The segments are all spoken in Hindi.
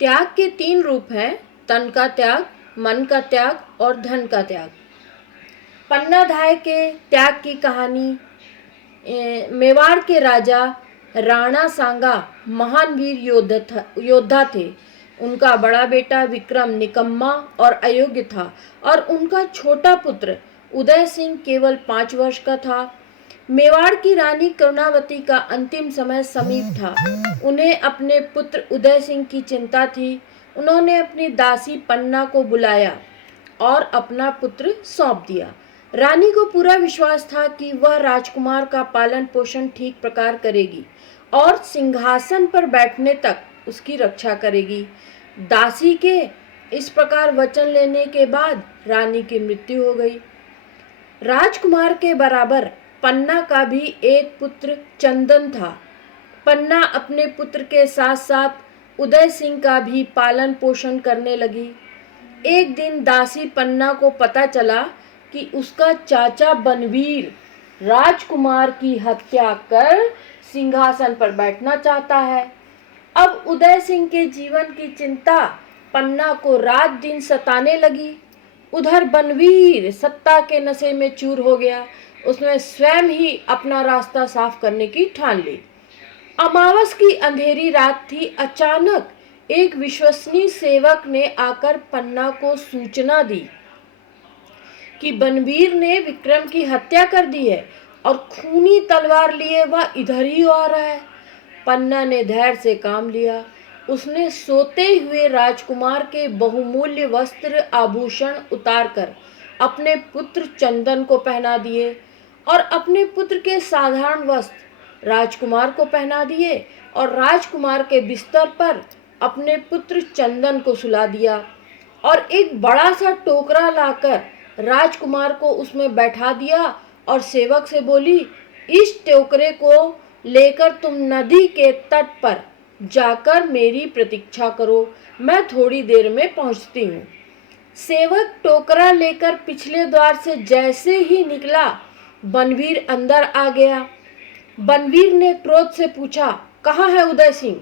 त्याग के 3 रूप हैं, तन का त्याग, मन का त्याग और धन का त्याग। पन्नाधाय के त्याग की कहानी। मेवाड़ के राजा राणा सांगा महान वीर योद्धा थे। उनका बड़ा बेटा विक्रम निकम्मा और अयोग्य था और उनका छोटा पुत्र उदय सिंह केवल 5 वर्ष का था। मेवाड़ की रानी कर्णावती का अंतिम समय समीप था। उन्हें अपने पुत्र उदय सिंह की चिंता थी। उन्होंने अपनी दासी पन्ना को बुलाया और अपना पुत्र सौंप दिया। रानी को पूरा विश्वास था कि वह राजकुमार का पालन पोषण ठीक प्रकार करेगी और सिंहासन पर बैठने तक उसकी रक्षा करेगी। दासी के इस प्रकार वचन लेने के बाद रानी की मृत्यु हो गई। राजकुमार के बराबर पन्ना का भी एक पुत्र चंदन था। पन्ना अपने पुत्र के साथ साथ उदय सिंह का भी पालन पोषण करने लगी। एक दिन दासी पन्ना को पता चला कि उसका चाचा बनवीर राजकुमार की हत्या कर सिंहासन पर बैठना चाहता है। अब उदय सिंह के जीवन की चिंता पन्ना को रात दिन सताने लगी। उधर बनवीर सत्ता के नशे में चूर हो गया। उसने स्वयं ही अपना रास्ता साफ करने की ठान ली। अमावस की अंधेरी रात थी। अचानक एक विश्वसनीय सेवक ने आकर पन्ना को सूचना दी कि बनवीर ने विक्रम की हत्या कर दी है और खूनी तलवार लिए वह इधर ही आ रहा है। पन्ना ने धैर्य से काम लिया। उसने सोते हुए राजकुमार के बहुमूल्य वस्त्र आभूषण उतारकर अपने पुत्र चंदन को पहना दिए और अपने पुत्र के साधारण वस्त्र राजकुमार को पहना दिए और राजकुमार के बिस्तर पर अपने पुत्र चंदन को सुला दिया और एक बड़ा सा टोकरा लाकर राजकुमार को उसमें बैठा दिया और सेवक से बोली, इस टोकरे को लेकर तुम नदी के तट पर जाकर मेरी प्रतीक्षा करो, मैं थोड़ी देर में पहुंचती हूँ। सेवक टोकरा लेकर पिछले द्वार से जैसे ही निकला, बनवीर अंदर आ गया। बनवीर ने क्रोध से पूछा, कहाँ है उदय सिंह?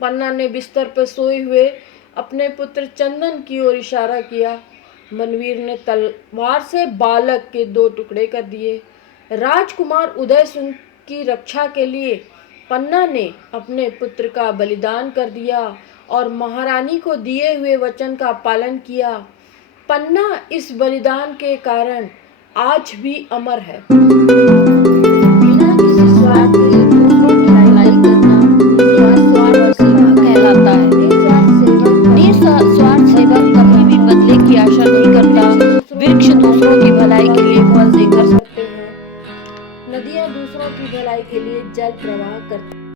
पन्ना ने बिस्तर पर सोए हुए अपने पुत्र चंदन की ओर इशारा किया। बनवीर ने तलवार से बालक के 2 टुकड़े कर दिए। राजकुमार उदय सिंह की रक्षा के लिए पन्ना ने अपने पुत्र का बलिदान कर दिया और महारानी को दिए हुए वचन का पालन किया। पन्ना इस बलिदान के कारण आज भी अमर है। बिना किसी स्वार्थ के दूसरों की भलाई करना निस्वार्थ सेवा कहलाता है। निस्वार्थ सेवक कभी भी बदले की आशा नहीं करता। वृक्ष दूसरों की भलाई के लिए फल देकर सकते हैं। नदियां दूसरों की भलाई के लिए जल प्रवाह करती हैं।